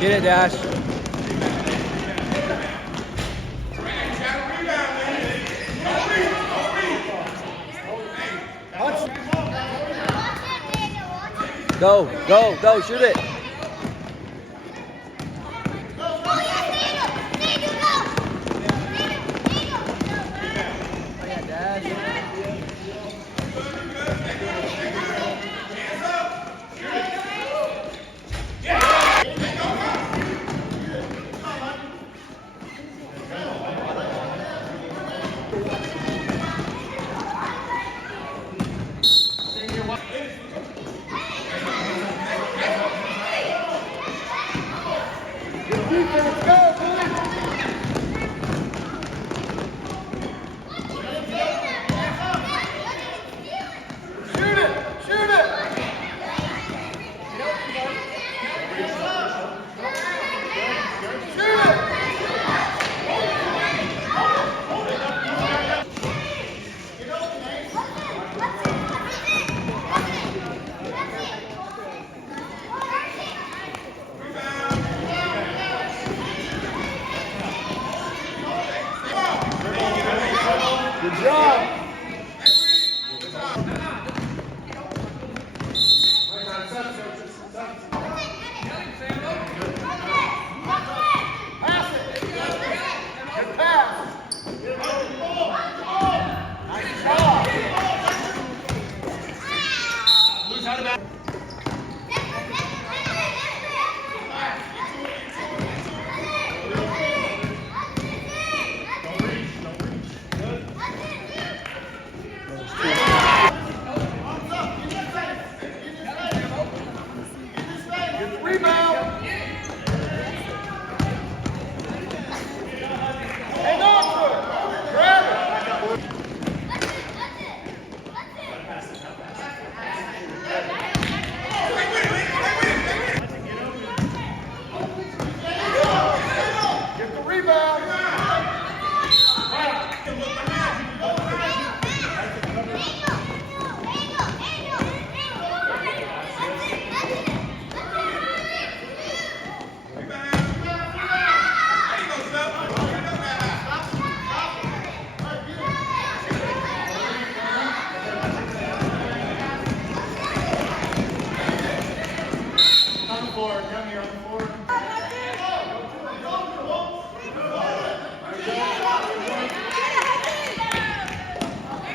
Get it, Dash. Go, go, go, shoot it. Good job.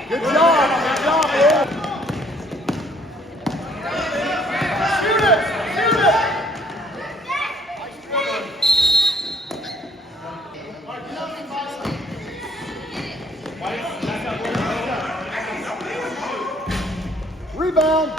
Good job, man. Shoot it, shoot it. Rebound.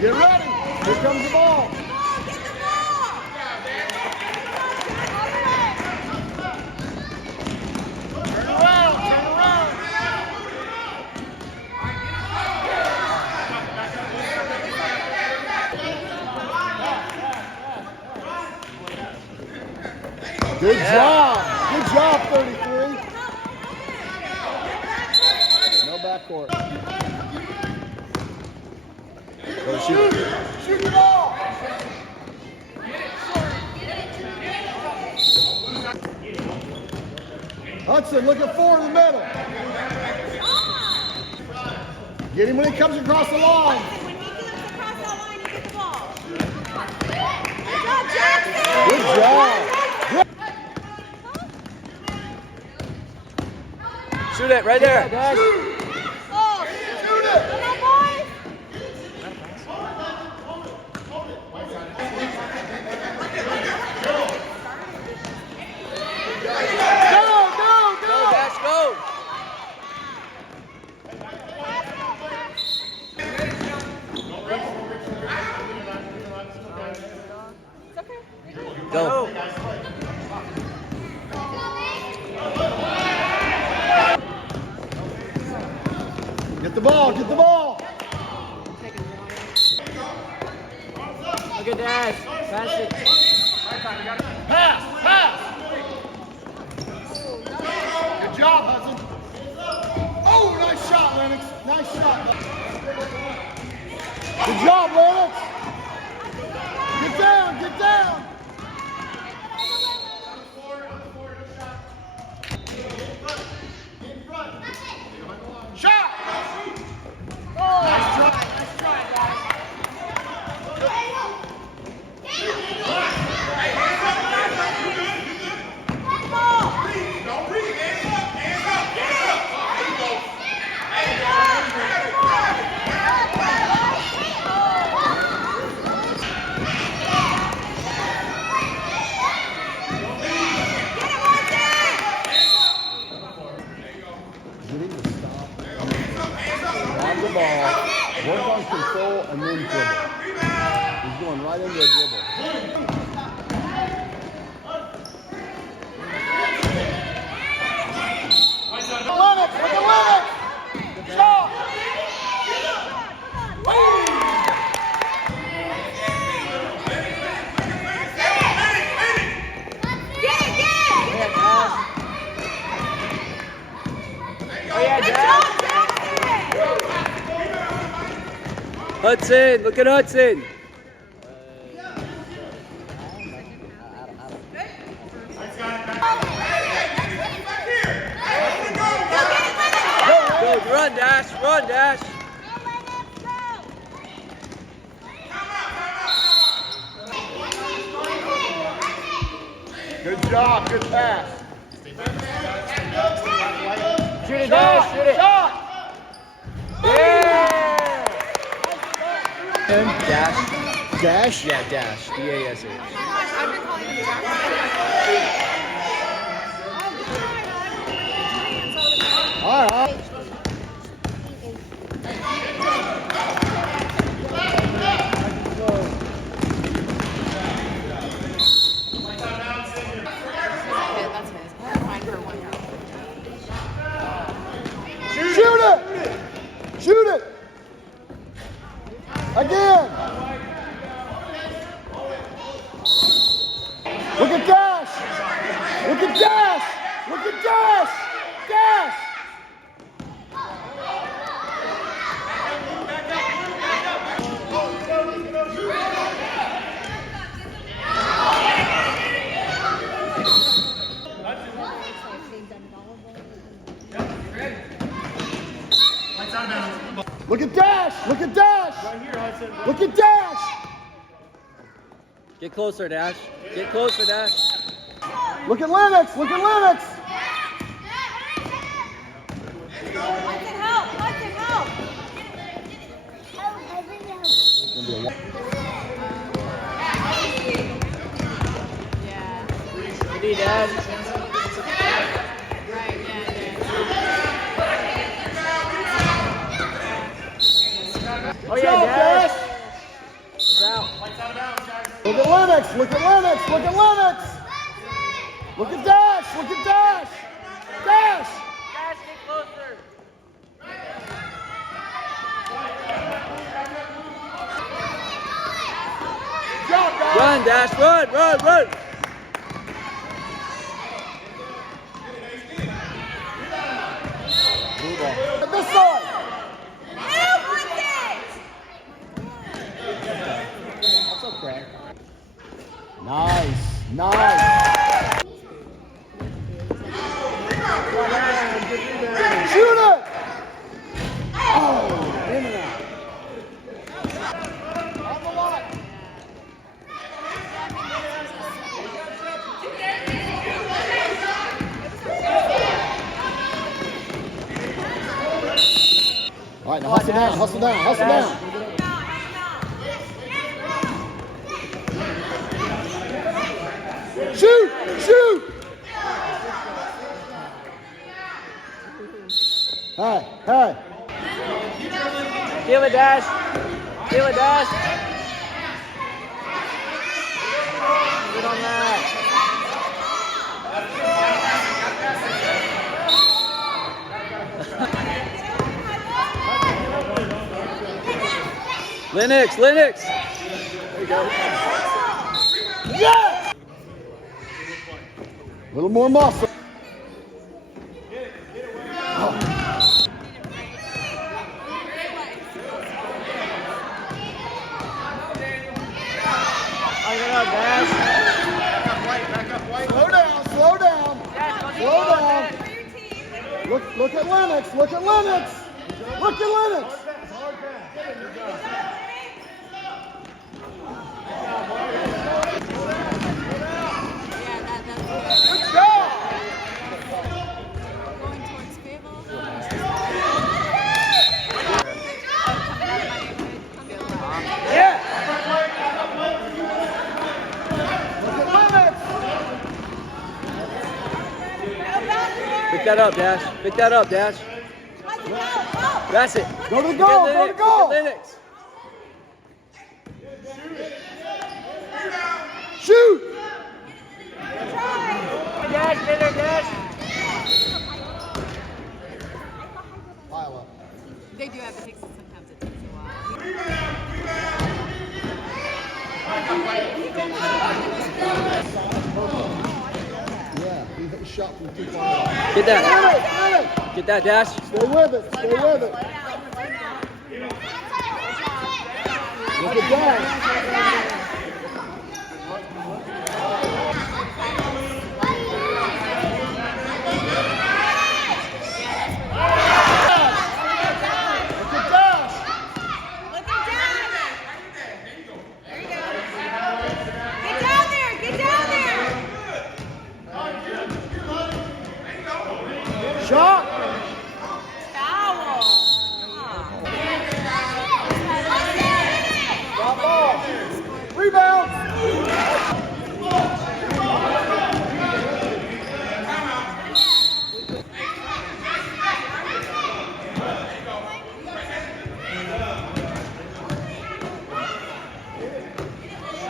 Get ready. Here comes the ball. Turn around. Turn around. Good job. Good job, 33. No backcourt. Go shoot. Shoot the ball. Hudson looking forward in the middle. Get him when he comes across the line. When he comes across that line, you get the ball. Good job, Jackson. Good job. Shoot it right there. Oh, shoot it. Come on, boys. Go. Get the ball, get the ball. Look at that. Pass it. Pass, pass. Good job, Hudson. Oh, nice shot, Lennox. Nice shot. Good job, Lennox. Get down, get down. Shot. Nice try, nice try, guys. Grab the ball, work on control, and then dribble. He's going right into a dribble. Lennox, look at Lennox! Shot! Hudson, look at Hudson. Go, run, Dash, run, Dash. Good job, good pass. Shoot it, Dash, shoot it. Shot! Yeah! Dash. Dash? Yeah, Dash. D-A-S-H. I've been calling him Jack. All right. That's his. Fine for one yard. Shoot it! Shoot it! Again! Look at Dash! Look at Dash! Look at Dash! Dash! Look at Dash! Look at Dash! Look at Dash! Get closer, Dash. Get closer, Dash. Look at Lennox! Look at Lennox! Hudson, help! Hudson, help! You need Dash. Right, yeah. Oh, Good yeah, job, Dash. Dash! It's out. Look at Lennox! Look at Lennox! Look at Lennox! Look at Dash! Look at Dash! Dash! Dash, get closer. Good job, guys! Run, Dash, run, run, run. This side! Help, Hudson! That's okay. Nice, nice. Shoot it! Oh, in and out. On the line. All right, now hustle down, hustle down, hustle down. Shoot! Shoot! Hey, hey. Feel it, Dash. Feel it, Dash. Get on that. Lennox, Lennox. There you go. Yeah! A little more muscle. Slow down, slow down. Slow down. Look at Lennox, look at Lennox. Look at Lennox. Good job. Going towards Fayetteville. Yeah. Look at Lennox. Pick that up, Dash. Pick that up, Dash. That's it. Go to the goal, go to the goal. Lennox. Shoot. Dash, get her, Dash. Pile up. They do have to take sometimes it takes a while. Yeah, he hit a shot from too far. Get that. Lennox. Get that, Dash. Stay with it, stay with it. Look at that. Look at Dash. Look at down. There you go. Get down there. Get down there. Shot. Foul. Drop ball. Rebound.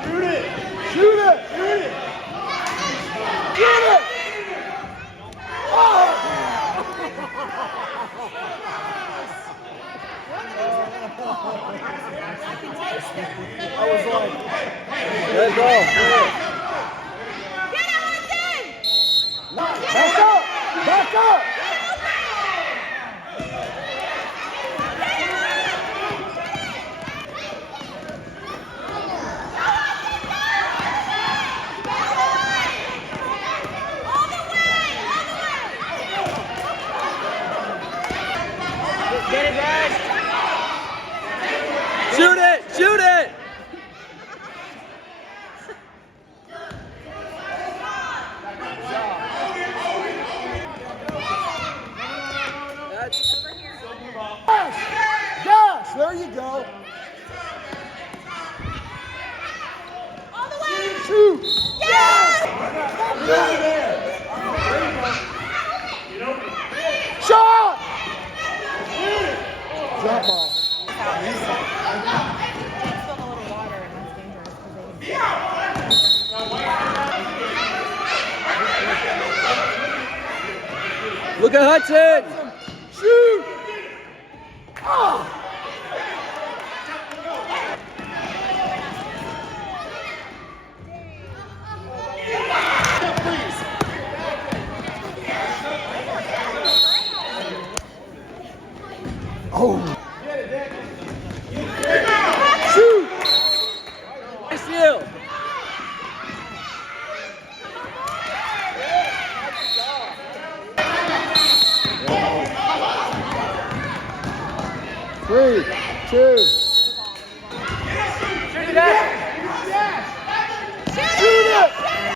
Shoot it. Shoot it. Shoot it. Shoot it. Oh. I was like, Good goal. Get it, Hudson. back up, back up. Get it, Dash. Shoot it. Shoot it. That's Dash, dash, there you go. All the way. Shoot. Yes. Shot. Drop ball. Look at Hudson. Shoot. Ah. Oh. Shoot. Nice steal. Three, two,